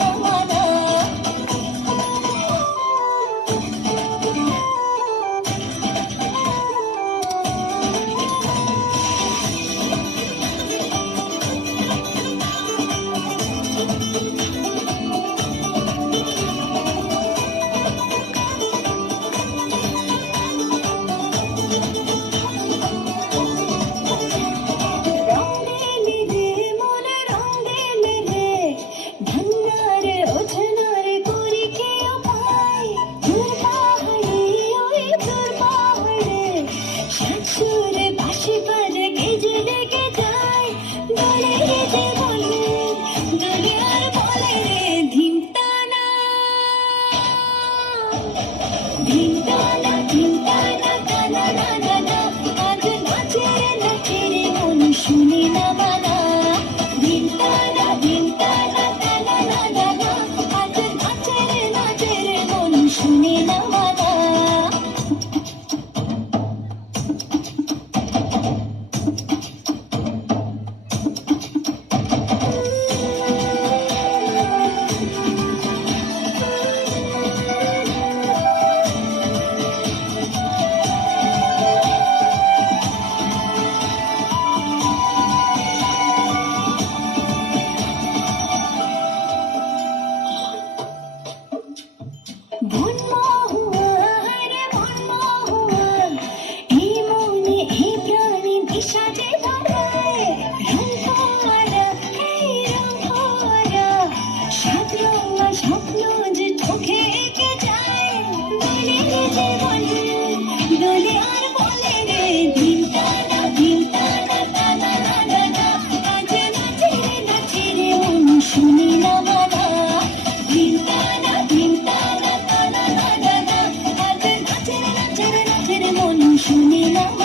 না মানা। শুনি না মানা, ধিন টানা ধিন টানা টানা না না না, আজ নাচে রে নাচে রে মন শুনি না মানা। শুনি না মানা, ধিন টানা ধিন টানা টানা না না না, আজ নাচে রে নাচে রে নাচে রে মন শুনি না।